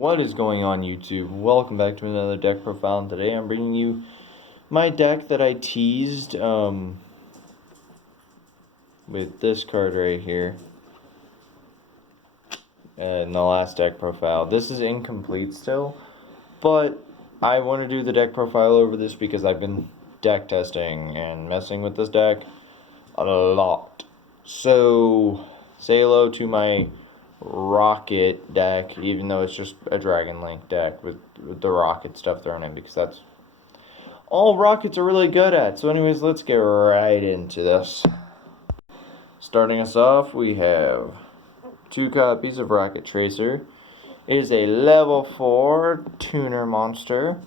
What is going on, YouTube? Welcome back to another deck profile, and today I'm bringing you my deck that I teased with this card right here in the last deck profile. This is incomplete still, but I want to do the deck profile over this because I've been deck testing and messing with this deck a lot. So, say hello to my Rokket deck, even though it's just a Dragon Link deck with the Rokket stuff thrown in, because that's all Rockets are really good at. So anyways, let's get right into this. Starting us off, we have 2 copies of Rocket Tracer. It is a level 4 tuner monster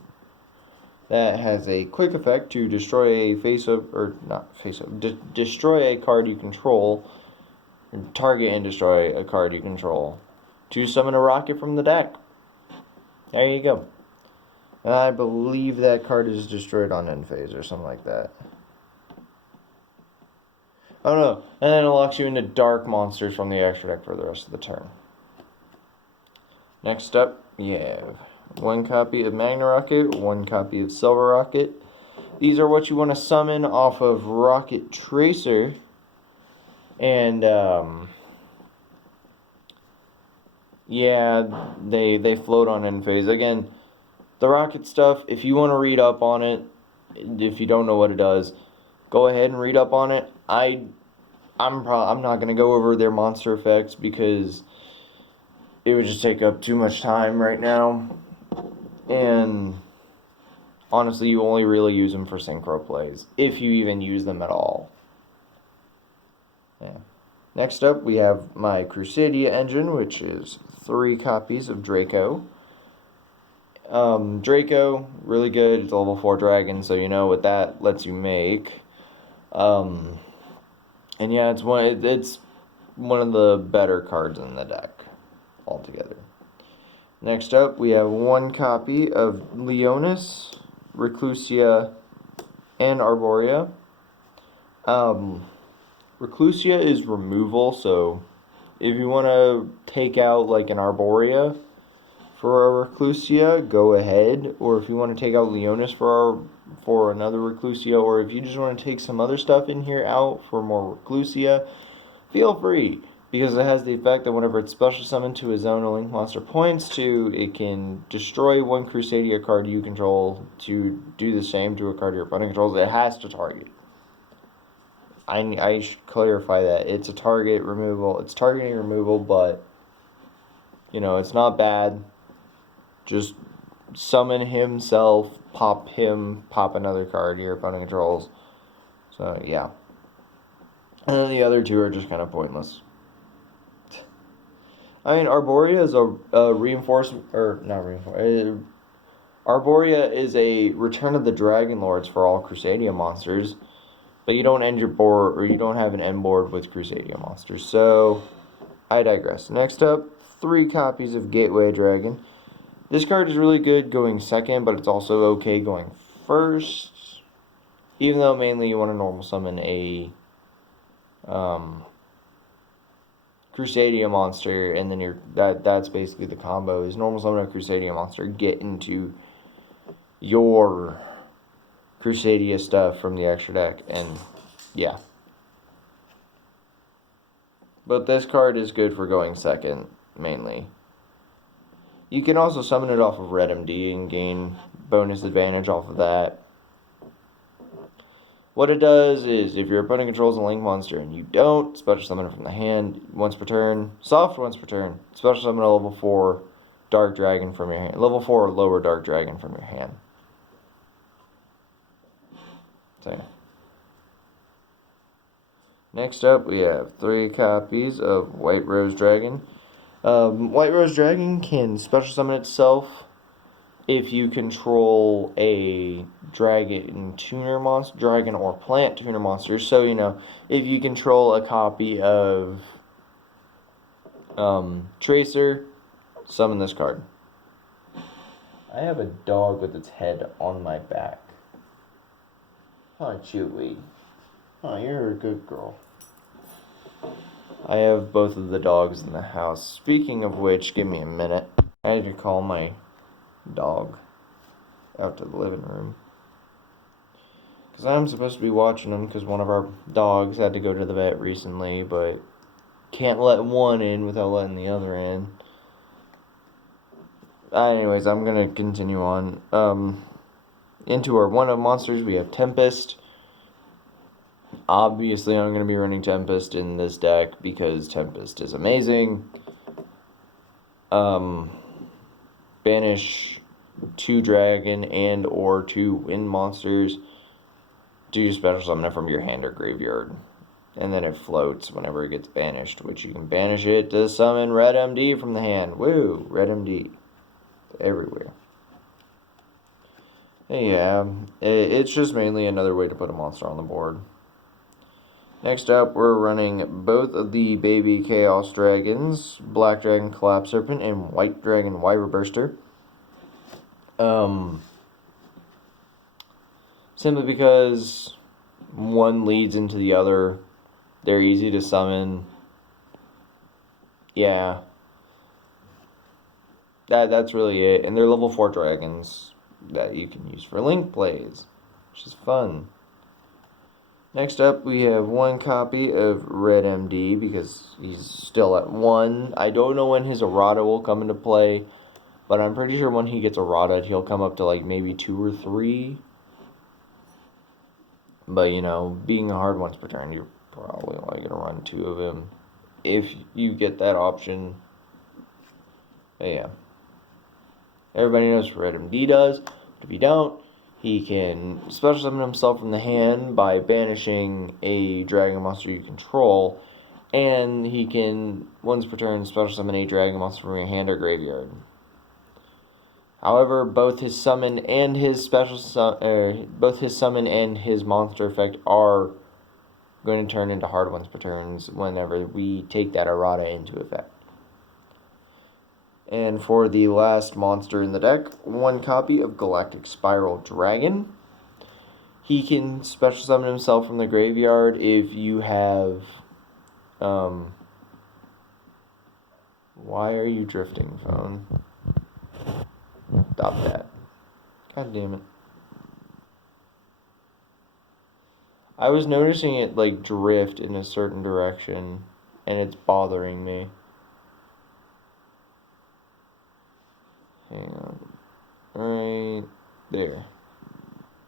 that has a quick effect to destroy a destroy a card you control. Target and destroy a card you control to summon a rocket from the deck. There you go. And I believe that card is destroyed on end phase or something like that. Oh no, and then it locks you into dark monsters from the extra deck for the rest of the turn. Next up, we have 1 copy of Magna Rocket, 1 copy of Silver Rocket. These are what you want to summon off of Rocket Tracer. And yeah, they float on end phase. Again, the rocket stuff, if you want to read up on it, if you don't know what it does, go ahead and read up on it. I'm not going to go over their monster effects because it would just take up too much time right now. And honestly, you only really use them for synchro plays, if you even use them at all. Yeah. Next up, we have my Crusadia engine, which is 3 copies of Draco. Draco, really good. It's a level 4 dragon, so you know what that lets you make. And yeah, it's one of the better cards in the deck altogether. Next up, we have 1 copy of Leonis, Reclusia, and Arborea. Reclusia is removal, so if you want to take out like an Arborea for a Reclusia, go ahead. Or if you want to take out Leonis for another Reclusia, or if you just want to take some other stuff in here out for more Reclusia, feel free. Because it has the effect that whenever it's special summoned to a zone a link monster points to, it can destroy 1 Crusadia card you control to do the same to a card your opponent controls. It has to target. I should clarify that. It's a target removal. It's targeting removal, but, you know, it's not bad. Just summon himself, pop him, pop another card your opponent controls. So, yeah. And then the other 2 are just kind of pointless. I mean, Arborea is a reinforcement, or not reinforcement. Arborea is a Return of the Dragon Lords for all Crusadia monsters. But you don't end your board, or you don't have an end board with Crusadia monsters. So, I digress. Next up, 3 copies of Gateway Dragon. This card is really good going second, but it's also okay going first. Even though mainly you want to normal summon a Crusadia monster, and then that's basically the combo, is normal summon a Crusadia monster, get into your Crusadia stuff from the extra deck, and yeah. But this card is good for going second, mainly. You can also summon it off of Red MD and gain bonus advantage off of that. What it does is, if your opponent controls a link monster and you don't, special summon it from the hand once per turn, soft once per turn, special summon a level 4 dark dragon from your hand, level 4 or lower dark dragon from your hand. So, next up, we have 3 copies of White Rose Dragon. White Rose Dragon can special summon itself if you control a dragon tuner monster, dragon or plant tuner monster. So, you know, if you control a copy of Tracer, summon this card. I have a dog with its head on my back. Oh, Chewie. Oh, you're a good girl. I have both of the dogs in the house. Speaking of which, give me a minute. I had to call my dog out to the living room. Because I'm supposed to be watching him because one of our dogs had to go to the vet recently, but can't let one in without letting the other in. Anyways, I'm going to continue on. Into our one-of monsters, we have Tempest. Obviously, I'm going to be running Tempest in this deck because Tempest is amazing. Banish 2 dragon and or 2 wind monsters. Do special summon it from your hand or graveyard. And then it floats whenever it gets banished, which you can banish it to summon Red MD from the hand. Woo! Red MD. Everywhere. Yeah, it's just mainly another way to put a monster on the board. Next up, we're running both of the baby Chaos Dragons, Black Dragon Collapse Serpent and White Dragon Wyver Burster. Simply because one leads into the other. They're easy to summon. Yeah. That's really it. And they're level 4 dragons that you can use for link plays, which is fun. Next up, we have 1 copy of Red MD because he's still at 1. I don't know when his errata will come into play, but I'm pretty sure when he gets errata, he'll come up to like maybe 2 or 3. But, you know, being a hard once per turn, you're probably only going to run 2 of him if you get that option. But yeah. Everybody knows what Red MD does. But if you don't, he can special summon himself from the hand by banishing a dragon monster you control. And he can, once per turn, special summon a dragon monster from your hand or graveyard. However, both his summon and his both his summon and his monster effect are going to turn into hard ones per turns whenever we take that errata into effect. And for the last monster in the deck, 1 copy of Galactic Spiral Dragon. He can special summon himself from the graveyard if you have... Why are you drifting, phone? Stop that. God damn it. I was noticing it, like, drift in a certain direction, and it's bothering me. Hang on. Right there.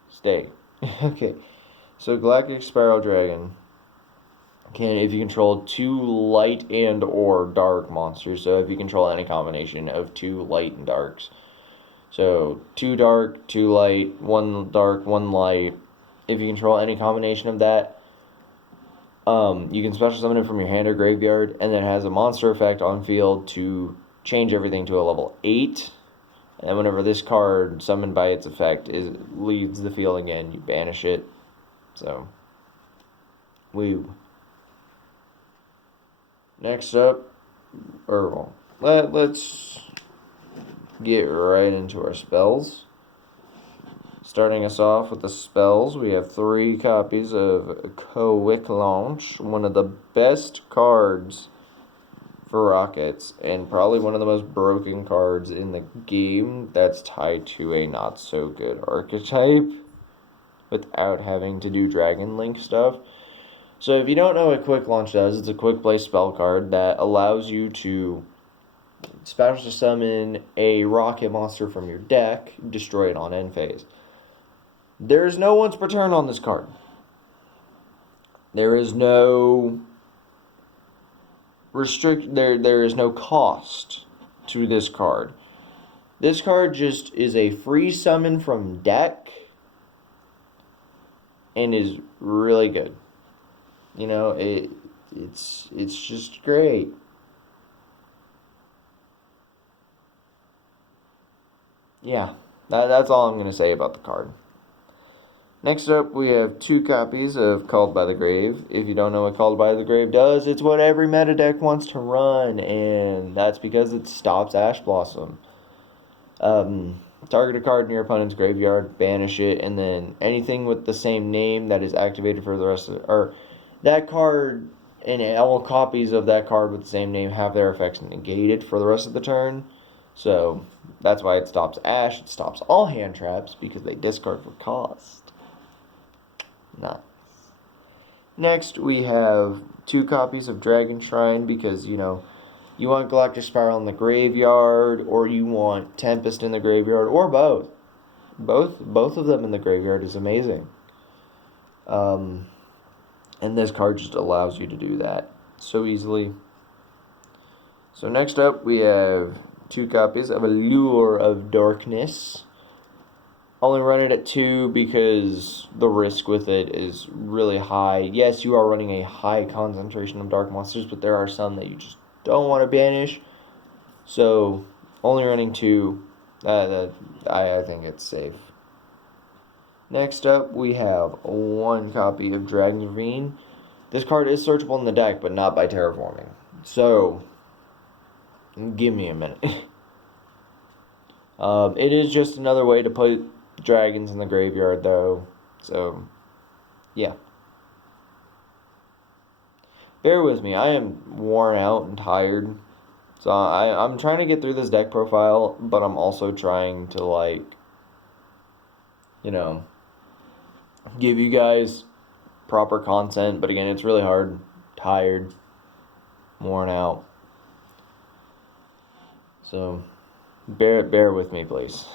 Stay. Okay. So, Galactic Spiral Dragon can, if you control 2 light and or dark monsters, so if you control any combination of 2 light and darks, so 2 dark, 2 light, 1 dark, 1 light. If you control any combination of that, you can special summon it from your hand or graveyard, and then it has a monster effect on field to change everything to a level 8. And then whenever this card, summoned by its effect, leaves the field again, you banish it. So, woo. Next up, let's get right into our spells. Starting us off with the spells, we have 3 copies of Quick Launch, one of the best cards for Rockets, and probably one of the most broken cards in the game that's tied to a not-so-good archetype without having to do Dragon Link stuff. So if you don't know what Quick Launch does, it's a quick play spell card that allows you to special summon a rocket monster from your deck, destroy it on end phase. There's no once per turn on this card. There is no there is no cost to this card. This card just is a free summon from deck and is really good. You know, it's just great. Yeah, that's all I'm going to say about the card. Next up, we have 2 copies of Called by the Grave. If you don't know what Called by the Grave does, it's what every meta deck wants to run, and that's because it stops Ash Blossom. Target a card in your opponent's graveyard, banish it, and then anything with the same name that is activated for the rest of or that card and all copies of that card with the same name have their effects negated for the rest of the turn. So that's why it stops Ash. It stops all hand traps because they discard for cost. Nice. Next, we have 2 copies of Dragon Shrine because, you know, you want Galactic Spiral in the graveyard, or you want Tempest in the graveyard, or both. Both of them in the graveyard is amazing. And this card just allows you to do that so easily. So next up, we have 2 copies of Allure of Darkness. Only run it at 2 because the risk with it is really high. Yes, you are running a high concentration of dark monsters, but there are some that you just don't want to banish. So only running 2, I think it's safe. Next up, we have 1 copy of Dragon's Ravine. This card is searchable in the deck, but not by terraforming. So give me a minute. It is just another way to put dragons in the graveyard, though. So, yeah. Bear with me. I am worn out and tired. So I'm trying to get through this deck profile, but I'm also trying to, like, you know, give you guys proper content. But again, it's really hard. Tired. Worn out. So bear with me, please.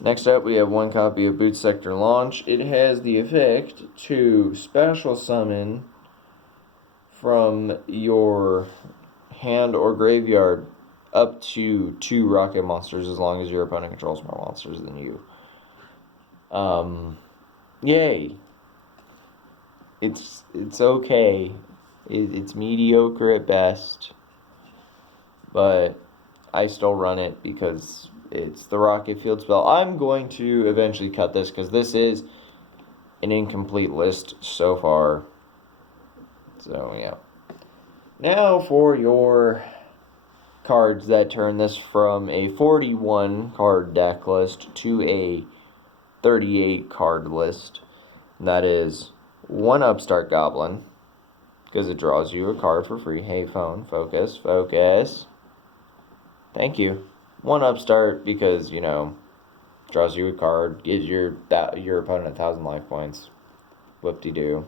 Next up, we have 1 copy of Boot Sector Launch. It has the effect to special summon from your hand or graveyard up to 2 Rokket monsters as long as your opponent controls more monsters than you. Yay. It's okay. It's mediocre at best. But I still run it because it's the Rokket field spell. I'm going to eventually cut this because this is an incomplete list so far. So, yeah. Now for your cards that turn this from a 41 card deck list to a 38 card list. And that is 1 Upstart Goblin, because it draws you a card for free. Hey phone, focus. Thank you. 1 Upstart because, you know, draws you a card, gives your opponent 1,000 life points. Whoop-de-doo.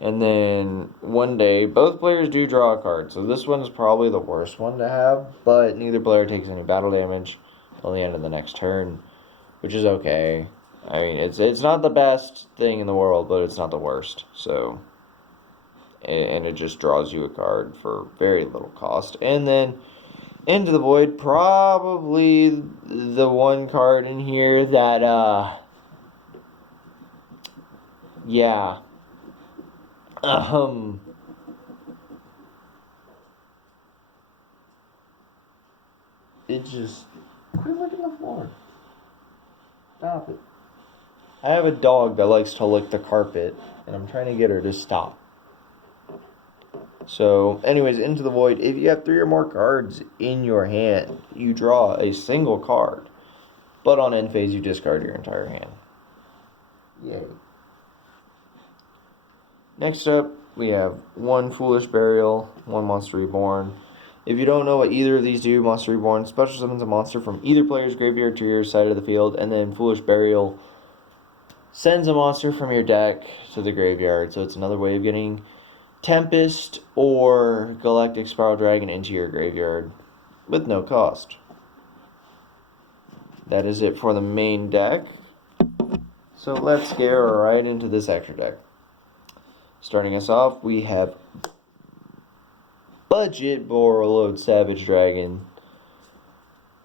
And then one day, both players do draw a card. So this one is probably the worst one to have, but neither player takes any battle damage until the end of the next turn, which is okay. I mean, it's not the best thing in the world, but it's not the worst. So, and it just draws you a card for very little cost. And then Into the Void, probably the 1 card in here that, yeah. It just... Quit licking the floor. Stop it. I have a dog that likes to lick the carpet, and I'm trying to get her to stop. So, anyways, Into the Void. If you have 3 or more cards in your hand, you draw a single card. But on end phase, you discard your entire hand. Yay. Next up, we have 1 Foolish Burial, 1 Monster Reborn. If you don't know what either of these do, Monster Reborn special summons a monster from either player's graveyard to your side of the field, and then Foolish Burial sends a monster from your deck to the graveyard. So it's another way of getting Tempest or Galactic Spiral Dragon into your graveyard with no cost. That is it for the main deck. So let's get right into this extra deck. Starting us off, we have Budget Borreload Savage Dragon,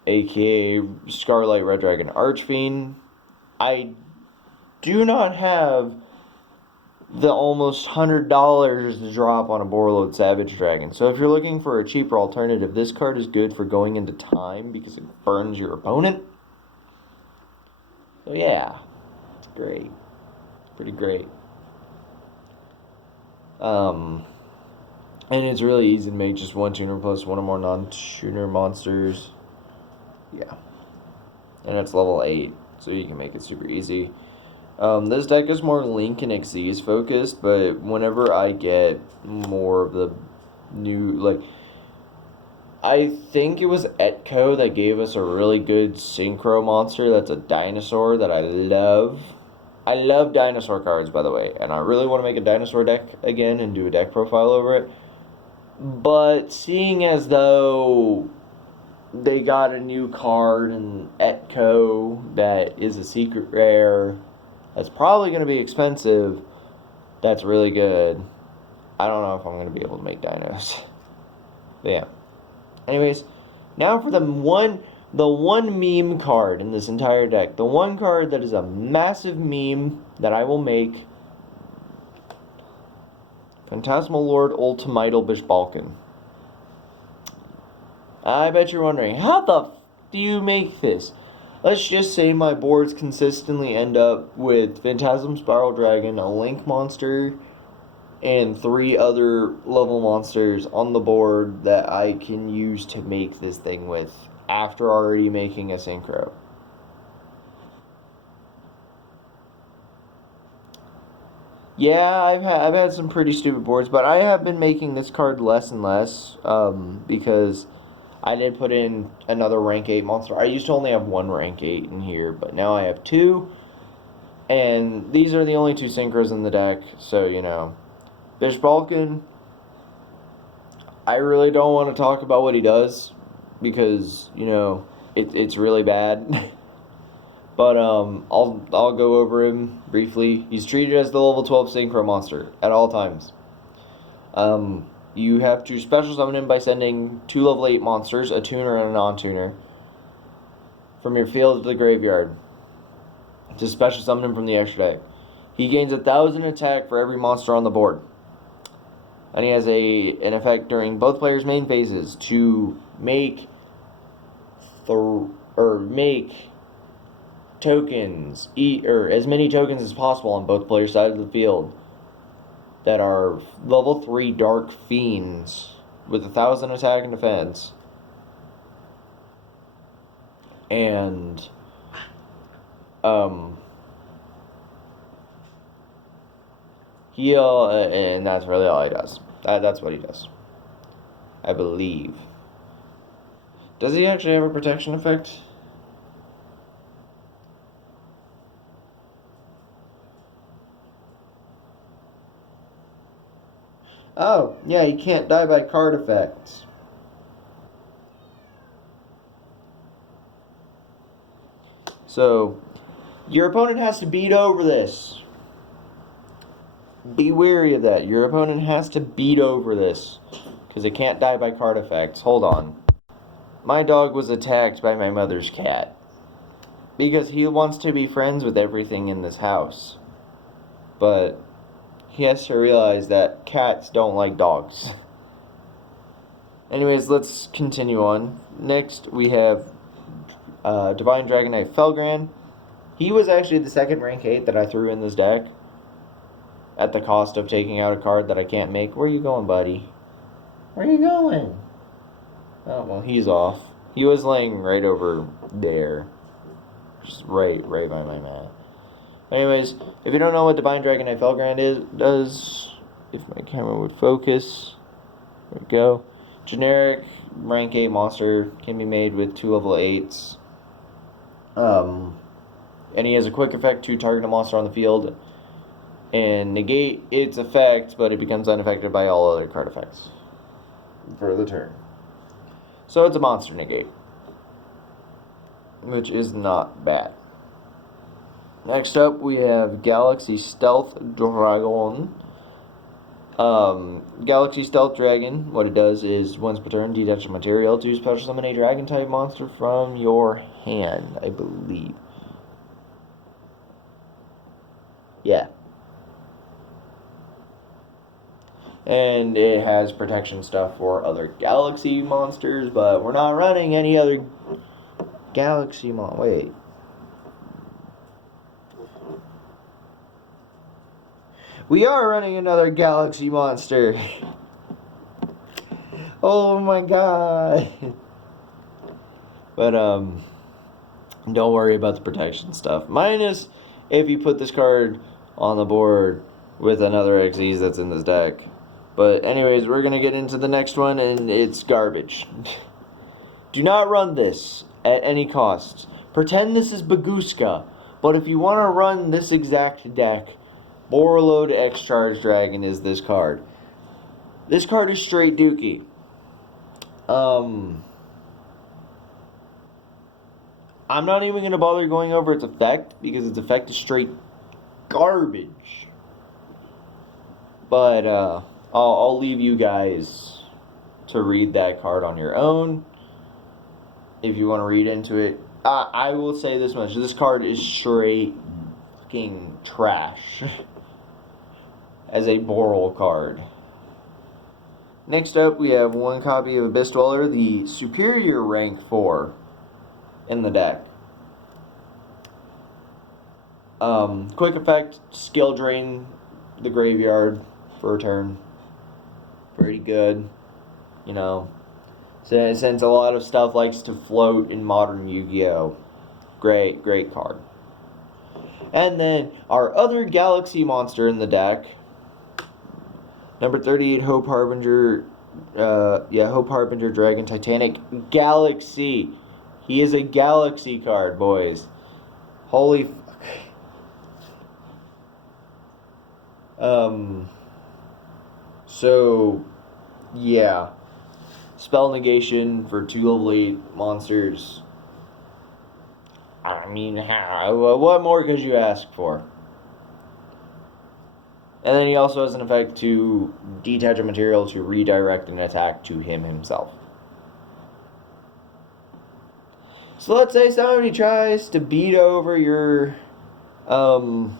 aka Scarlet Red Dragon Archfiend. I do not have the almost $100 to drop on a Borreload Savage Dragon. So if you're looking for a cheaper alternative, this card is good for going into time because it burns your opponent. So yeah, it's great. It's pretty great. And it's really easy to make, just 1 tuner plus 1 or more non-tuner monsters. Yeah. And it's level 8, so you can make it super easy. This deck is more Link and Xyz focused, but whenever I get more of the new, like, I think it was Etco that gave us a really good synchro monster that's a dinosaur that I love. I love dinosaur cards, by the way, and I really want to make a dinosaur deck again and do a deck profile over it. But seeing as though they got a new card in Etco that is a secret rare that's probably going to be expensive, that's really good. I don't know if I'm going to be able to make dinos. But yeah. Anyways, now for the one meme card in this entire deck. The one card that is a massive meme that I will make. Phantasmal Lord Ultimidal Bishbalkan. I bet you're wondering, how the f do you make this? Let's just say my boards consistently end up with Phantasm Spiral Dragon, a Link monster, and 3 other level monsters on the board that I can use to make this thing with after already making a synchro. Yeah, I've had some pretty stupid boards, but I have been making this card less and less because I did put in another rank 8 monster. I used to only have 1 rank 8 in here, but now I have 2. And these are the only 2 synchros in the deck, so, you know. Bishbalkan, I really don't want to talk about what he does because, you know, it's really bad. But I'll go over him briefly. He's treated as the level 12 synchro monster at all times. You have to special summon him by sending 2 level 8 monsters, a tuner and a non-tuner, from your field to the graveyard to special summon him from the extra deck. He gains 1,000 attack for every monster on the board. And he has an effect during both players' main phases to make tokens, or as many tokens as possible on both players' sides of the field that are level 3 Dark Fiends with 1,000 attack and defense. And heal, and that's really all he does. That's what he does, I believe. Does he actually have a protection effect? Oh, yeah, he can't die by card effects. So, your opponent has to beat over this. Be wary of that. Your opponent has to beat over this, because it can't die by card effects. Hold on. My dog was attacked by my mother's cat, because he wants to be friends with everything in this house. But he has to realize that cats don't like dogs. Anyways, let's continue on. Next, we have Divine Dragon Knight Felgrand. He was actually the second rank 8 that I threw in this deck, at the cost of taking out a card that I can't make. Where you going, buddy? Where you going? Oh, well, he's off. He was laying right over there. Just right by my mat. Anyways, if you don't know what Divine Dragon Knight Felgrand does, if my camera would focus, there we go. Generic rank 8 monster, can be made with 2 level 8s. And he has a quick effect to target a monster on the field and negate its effect, but it becomes unaffected by all other card effects for the turn. So it's a monster negate, which is not bad. Next up, we have Galaxy Stealth Dragon. Galaxy Stealth Dragon, what it does is, once per turn, detach a material to special summon a dragon-type monster from your hand, I believe. Yeah. And it has protection stuff for other galaxy monsters, but we're not running any other galaxy wait. We are running another galaxy monster. Oh my god. But, don't worry about the protection stuff. Minus if you put this card on the board with another XYZ that's in this deck. But anyways, we're going to get into the next one, and it's garbage. Do not run this at any cost. Pretend this is Baguska, but if you want to run this exact deck, Borreload X Charge Dragon is this card. This card is straight dookie. I'm not even going to bother going over its effect, because its effect is straight garbage. But, I'll leave you guys to read that card on your own, if you want to read into it. I will say this much. This card is straight fucking trash as a Boral card. Next up, we have one copy of Abyss Dweller, the superior rank 4 in the deck. Quick effect, skill drain the graveyard for a turn. Pretty good, you know. Since a lot of stuff likes to float in modern Yu-Gi-Oh! Great card. And then our other Galaxy monster in the deck, number 38, Hope Harbinger. Hope Harbinger Dragon Titanic Galaxy. He is a Galaxy card, boys. Holy fuck. So, yeah. Spell negation for 2 level 8 monsters. I mean, what more could you ask for? And then he also has an effect to detach a material to redirect an attack to him himself. So let's say somebody tries to beat over your Bishbalkin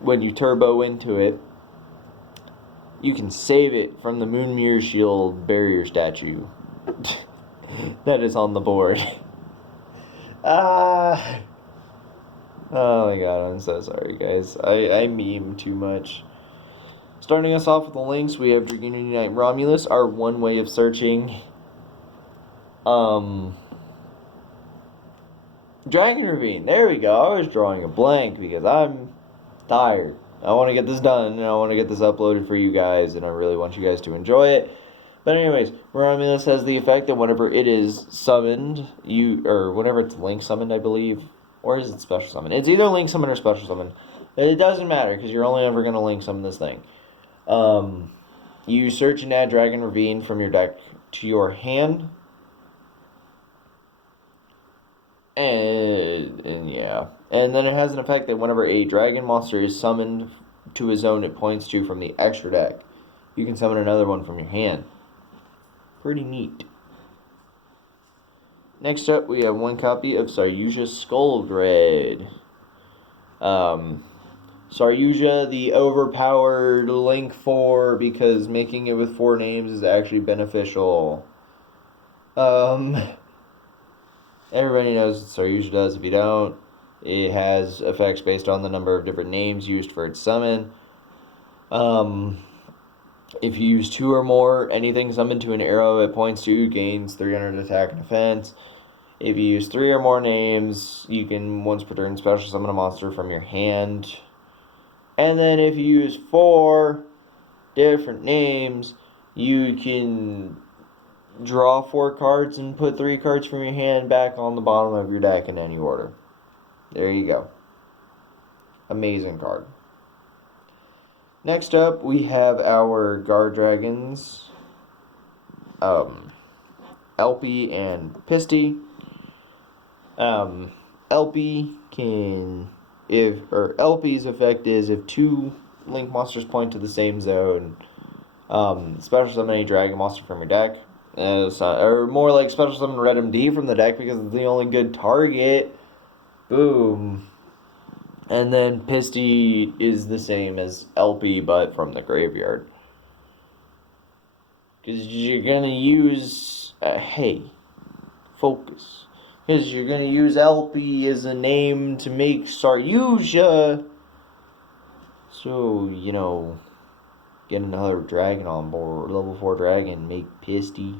when you turbo into it. You can save it from the Moonmere Shield barrier statue that is on the board. Oh my god, I'm so sorry, guys. I meme too much. Starting us off with the links, we have Dragoon Unite Romulus, our one way of searching. Dragon Ravine, there we go. I was drawing a blank because I'm tired. I want to get this done, and I want to get this uploaded for you guys, and I really want you guys to enjoy it. But anyways, Romulus has the effect that whenever it is summoned, whenever it's link summoned, I believe, or is it special summon? It's either link summon or special summon. It doesn't matter, because you're only ever going to link summon this thing. You search and add Dragon Ravine from your deck to your hand. And yeah. And then it has an effect that whenever a dragon monster is summoned to a zone it points to from the extra deck, you can summon another one from your hand. Pretty neat. Next up, we have one copy of Saryuja Skuldred. Saryuja, the overpowered link 4, because making it with 4 names is actually beneficial. Everybody knows what Saryuja does. If you don't, it has effects based on the number of different names used for its summon. If you use 2 or more, anything summoned to an arrow it points to gains 300 attack and defense. If you use 3 or more names, you can once per turn special summon a monster from your hand. And then if you use 4 different names, you can draw 4 cards and put 3 cards from your hand back on the bottom of your deck in any order. There you go. Amazing card. Next up, we have our Guard Dragons, Elpie and Pisty. Elpie can, Elpie's effect is if 2 link monsters point to the same zone, special summon a dragon monster from your deck. Or more like special summon Red MD from the deck because it's the only good target. Boom. And then Pisty is the same as Elpie, but from the graveyard. Because you're going to use... hey, focus. Because you're going to use Elpie as a name to make Saryuja. So, you know, get another dragon on board. Level 4 dragon, make Pisty.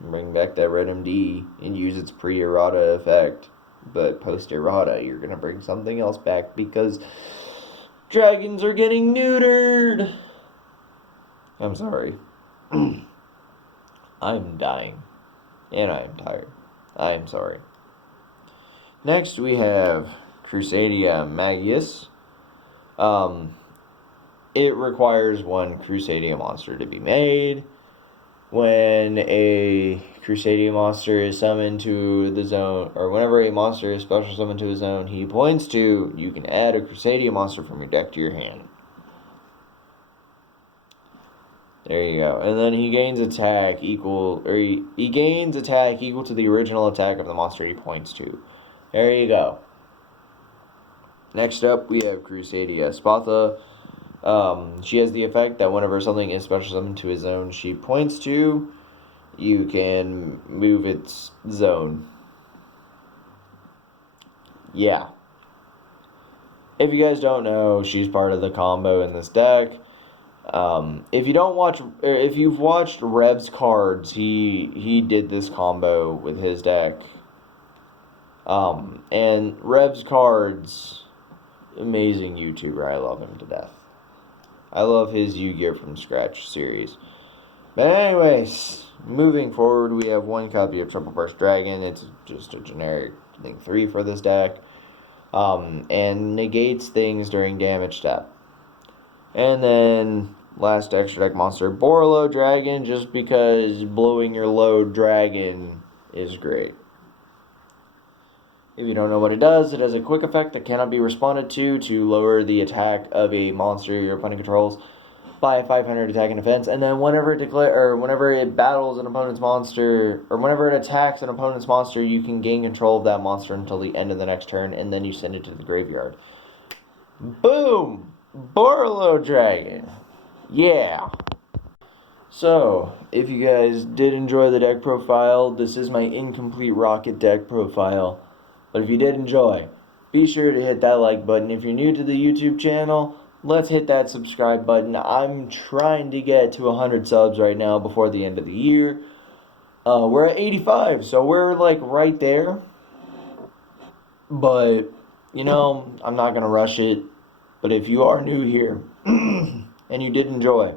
Bring back that Red MD and use its pre-errata effect. But post-errata, you're going to bring something else back because dragons are getting neutered. I'm sorry. I'm dying. And I am tired. I am sorry. Next we have Crusadia Magius. It requires one Crusadia monster to be made. When a Crusadia monster is summoned to the zone, or whenever a monster is special summoned to a zone he points to, you can add a Crusadia monster from your deck to your hand. There you go. And then he gains attack equal, or he gains attack equal to the original attack of the monster he points to. There you go. Next up, we have Crusadia Spatha. She has the effect that whenever something is special summoned to a zone she points to, you can move its zone. Yeah. If you guys don't know, she's part of the combo in this deck. If you don't watch, or if you've watched Rev's cards, he did this combo with his deck. And Rev's cards, amazing YouTuber. I love him to death. I love his Yu-Gi-Oh! From Scratch series. But anyways, moving forward, we have one copy of Triple Burst Dragon. It's just a generic thing 3 for this deck. And negates things during damage step. And then last extra deck monster, Borlo Dragon, just because blowing your load dragon is great. If you don't know what it does a quick effect that cannot be responded to lower the attack of a monster your opponent controls by 500 attack and defense. And then whenever it battles an opponent's monster, or whenever it attacks an opponent's monster, you can gain control of that monster until the end of the next turn, and then you send it to the graveyard. Boom! Borlo Dragon. Yeah. So, if you guys did enjoy the deck profile, this is my incomplete Rokket deck profile. But if you did enjoy, be sure to hit that like button. If you're new to the YouTube channel, let's hit that subscribe button. I'm trying to get to 100 subs right now before the end of the year. We're at 85, so we're like right there. But, you know, I'm not going to rush it. But if you are new here and you did enjoy,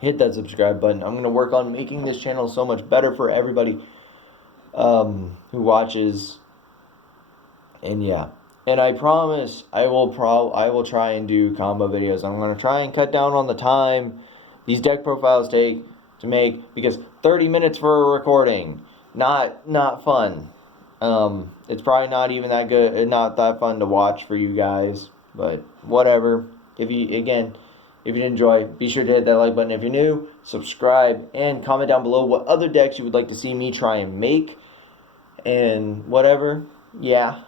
hit that subscribe button. I'm going to work on making this channel so much better for everybody who watches. And yeah, and I promise I will try and do combo videos. I'm going to try and cut down on the time these deck profiles take to make, because 30 minutes for a recording, not fun. It's probably not even that good, not that fun to watch for you guys, but whatever. If you did enjoy, be sure to hit that like button. If you're new, subscribe, and comment down below what other decks you would like to see me try and make, and whatever. Yeah.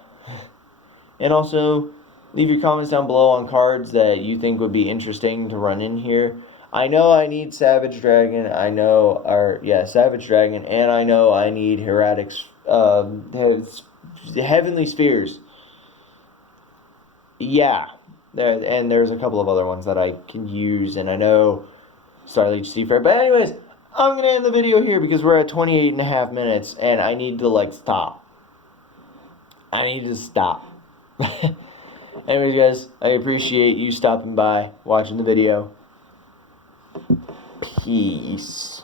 And also, leave your comments down below on cards that you think would be interesting to run in here. I know I need Savage Dragon, Savage Dragon, and I know I need Heretics, Heavenly Spheres. Yeah, and there's a couple of other ones that I can use, and I know Starlight Seafair. But anyways, I'm going to end the video here because we're at 28.5 minutes, and I need to, stop. I need to stop. Anyways, guys, I appreciate you stopping by, watching the video. Peace.